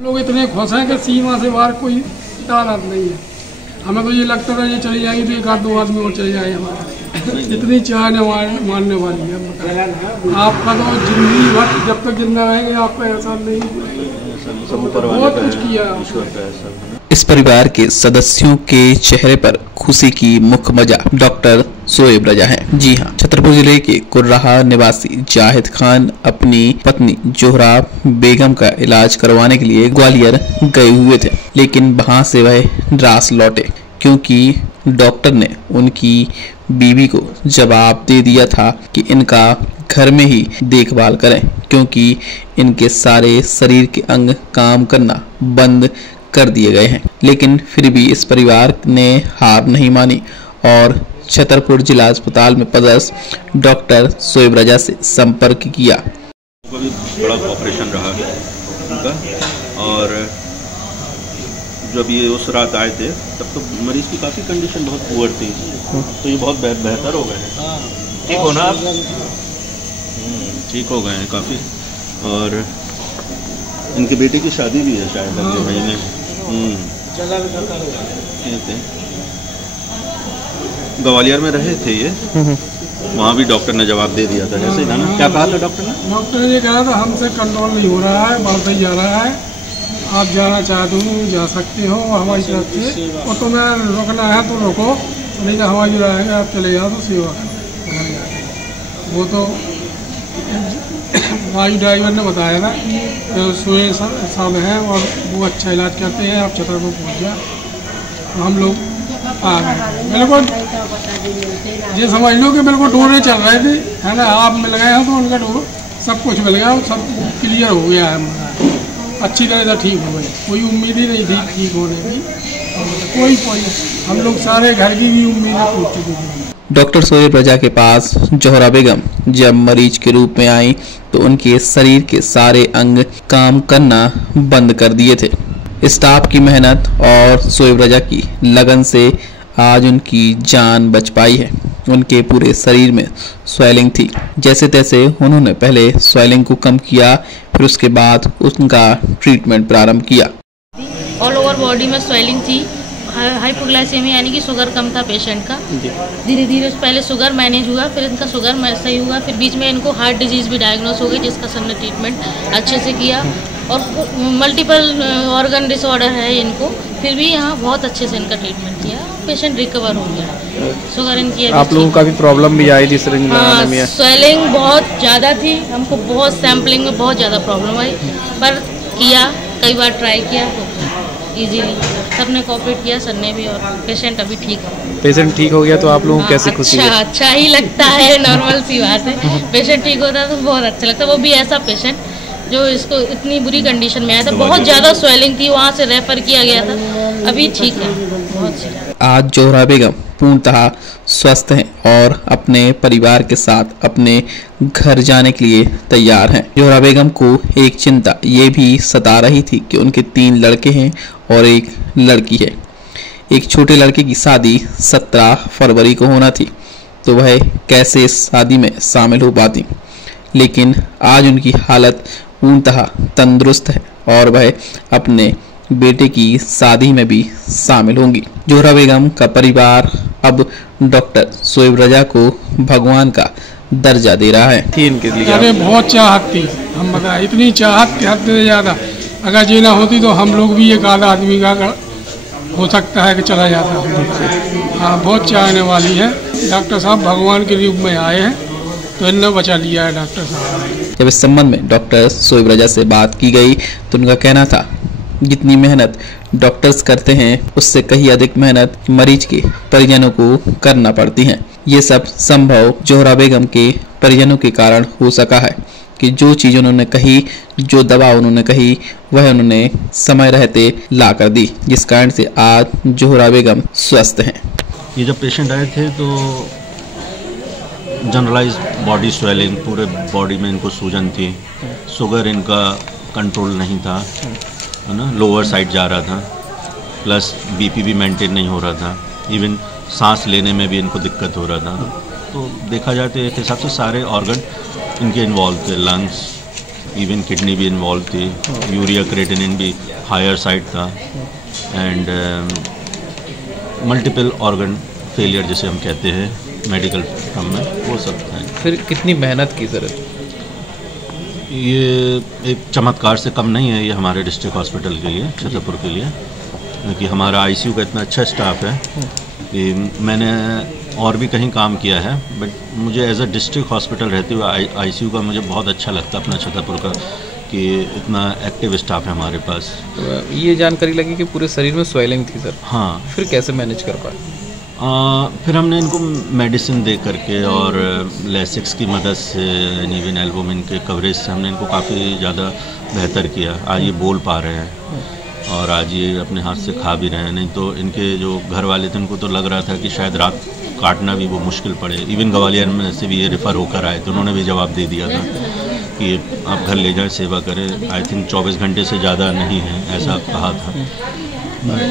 लोग इतने खुश हैं कि सीमा से बाहर कोई तादाद नहीं है। हमें तो ये लगता था ये चली जाएगी तो एक आध दो आदमी और चले जाए हमारे, इतनी चाहने मानने वाली है। आपका तो जिंदगी भर जब तक जिंदा रहेंगे आपका एहसान नहीं, बहुत कुछ किया है। इस परिवार के सदस्यों के चेहरे पर खुशी की मुखमजा डॉक्टर शोएब रजा है। जी हाँ, छतरपुर जिले के कुर्राहा निवासी जाहिद खान अपनी पत्नी जोहरा बेगम का इलाज करवाने के लिए ग्वालियर गए हुए थे, लेकिन वहां से वह निराश लौटे क्योंकि डॉक्टर ने उनकी बीवी को जवाब दे दिया था कि इनका घर में ही देखभाल करें क्योंकि इनके सारे शरीर के अंग काम करना बंद कर दिए गए हैं। लेकिन फिर भी इस परिवार ने हार नहीं मानी और छतरपुर जिला अस्पताल में पदस्थ डॉक्टर शोएब रजा से संपर्क किया। बड़ा ऑपरेशन रहा उनका, और जब ये उस रात आए थे तब तो मरीज की काफ़ी कंडीशन बहुत पुअर थी, तो ये बहुत बेहतर हो गए हैं। ठीक हो ना आप? ठीक हो गए हैं काफ़ी। और इनके बेटे की शादी भी है शायद अगले महीने। ग्वालियर में रहे थे ये, वहाँ भी डॉक्टर ने जवाब दे दिया था जैसे ना। क्या कहा था डॉक्टर ने? डॉक्टर ने ये कहा था हमसे कंट्रोल नहीं हो रहा है, बढ़ता ही जा रहा है, आप जाना चाहते हो जा सकते हो हमारी तरफ से, और तुम्हें रोकना है तो रोको, नहीं तो हमारी रहेंगे आप चले जाओ तो सेवा करो। वो तो वायु ड्राइवर ने बताया था तो शोएब साहब हैं और वो अच्छा इलाज करते हैं, आप छतरपुर पहुँच जाए तो हम लोग आ गए। बिल्कुल ये समझ लो कि बिल्कुल डोरे चल रहे थे, है ना, आप मिल गए हो तो उनका डोर सब कुछ मिल गया, सब क्लियर हो गया है हमारा, अच्छी तरह से ठीक हो गई। कोई उम्मीद ही नहीं थी ठीक होने की, कोई हम लोग सारे घर की भी उम्मीदें टूट चुकी थी। डॉक्टर शोएब रजा के पास जोहरा बेगम जब मरीज के रूप में आई तो उनके शरीर के सारे अंग काम करना बंद कर दिए थे। स्टाफ की मेहनत और शोएब रजा की लगन से आज उनकी जान बच पाई है। उनके पूरे शरीर में स्वेलिंग थी, जैसे तैसे उन्होंने पहले स्वेलिंग को कम किया, फिर उसके बाद उनका ट्रीटमेंट प्रारंभ किया। ऑल ओवर बॉडी में स्वेलिंग थी, हाइपोग्लाइसेमिया यानी कि शुगर कम था पेशेंट का। धीरे धीरे पहले शुगर मैनेज हुआ, फिर इनका शुगर सही हुआ, फिर बीच में इनको हार्ट डिजीज़ भी डायग्नोस हो गई जिसका सर ने ट्रीटमेंट अच्छे से किया, और मल्टीपल ऑर्गन डिसऑर्डर है इनको, फिर भी यहाँ बहुत अच्छे से इनका ट्रीटमेंट किया, पेशेंट रिकवर हो गया। शुगर इनकी आप लोगों का भी प्रॉब्लम भी आई थी सिरिंज लगाने में? स्वेलिंग बहुत ज़्यादा थी, हमको बहुत सैम्पलिंग में बहुत ज़्यादा प्रॉब्लम आई, पर किया, कई बार ट्राई किया तो इजीली सबने कोऑपरेट किया, सर ने भी, और पेशेंट अभी ठीक है। पेशेंट ठीक हो गया तो आप लोगों को कैसे खुशी है? अच्छा ही लगता है, नॉर्मल सी बात है। पेशेंट ठीक होता है तो बहुत अच्छा लगता है, वो भी ऐसा पेशेंट जो इसको इतनी बुरी कंडीशन में आया था, बहुत ज़्यादा स्वेलिंग थी, वहाँ से रेफर किया गया था, अभी ठीक है, बहुत ठीक है। आज जोहरा बेगम पूर्णतः स्वस्थ हैं और अपने परिवार के साथ अपने घर जाने के लिए तैयार हैं। जोहरा बेगम को एक चिंता ये भी सता रही थी कि उनके 3 लड़के हैं और एक लड़की है। एक छोटे लड़के की शादी 17 फरवरी को होना थी, तो वह कैसे इस शादी में शामिल हो पाती, लेकिन आज उनकी हालत पूर्णतः तंदुरुस्त है और वह अपने बेटे की शादी में भी शामिल होंगी। जोहरा बेगम का परिवार अब डॉक्टर शोएब रजा को भगवान का दर्जा दे रहा है। थी इनके लिए? अरे बहुत चाहत थी, हम बताए इतनी चाहत कि हद से ज़्यादा, अगर ये ना होती तो हम लोग भी एक आधा आदमी का हो सकता है कि चला जाता हम लोग से। हाँ, बहुत चाहने वाली है। डॉक्टर साहब भगवान के रूप में आए हैं तो इन्होंने बचा लिया है डॉक्टर साहब। जब इस संबंध में डॉक्टर शोएब रजा से बात की गई तो उनका कहना था जितनी मेहनत डॉक्टर्स करते हैं उससे कहीं अधिक मेहनत मरीज के परिजनों को करना पड़ती है। ये सब संभव जोहरा बेगम के परिजनों के कारण हो सका है कि जो चीज़ उन्होंने कही, जो दवा उन्होंने कही, वह उन्होंने समय रहते ला कर दी, जिस कारण से आज जोहरा बेगम स्वस्थ हैं। ये जब पेशेंट आए थे तो जनरलाइज बॉडी स्वेलिंग, पूरे बॉडी में इनको सूजन थी, शुगर इनका कंट्रोल नहीं था, है ना, लोअर साइड जा रहा था, प्लस बीपी भी मेंटेन नहीं हो रहा था, इवन सांस लेने में भी इनको दिक्कत हो रहा था। तो देखा जाए तो एक हिसाब से सारे ऑर्गन इनके इन्वॉल्व थे, लंग्स, इवन किडनी भी इन्वॉल्व थी, यूरिया क्रेटिनिन भी हायर साइड था, एंड मल्टीपल ऑर्गन फेलियर जिसे हम कहते हैं मेडिकल टर्म में, वो सब था। फिर कितनी मेहनत की सर? ये एक चमत्कार से कम नहीं है ये हमारे डिस्ट्रिक्ट हॉस्पिटल के लिए, छतरपुर के लिए, क्योंकि हमारा आईसीयू का इतना अच्छा स्टाफ है कि मैंने और भी कहीं काम किया है, बट मुझे एज अ डिस्ट्रिक्ट हॉस्पिटल रहते हुए आईसीयू का मुझे बहुत अच्छा लगता है अपना छतरपुर का, कि इतना एक्टिव स्टाफ है हमारे पास। ये जानकारी लगी कि पूरे शरीर में स्वेलिंग थी सर। हाँ। फिर कैसे मैनेज कर पाए? फिर हमने इनको मेडिसिन दे करके और लेसिक्स की मदद से, इवन एल्बुमिन के कवरेज से हमने इनको काफ़ी ज़्यादा बेहतर किया। आज ये बोल पा रहे हैं और आज ये अपने हाथ से खा भी रहे हैं। नहीं तो इनके जो घर वाले थे उनको तो लग रहा था कि शायद रात काटना भी वो मुश्किल पड़े। इवन ग्वालियर में से भी ये रेफ़र होकर आए तो उन्होंने भी जवाब दे दिया था कि आप घर ले जाएं, सेवा करें। आई थिंक 24 घंटे से ज़्यादा नहीं है, ऐसा कहा था।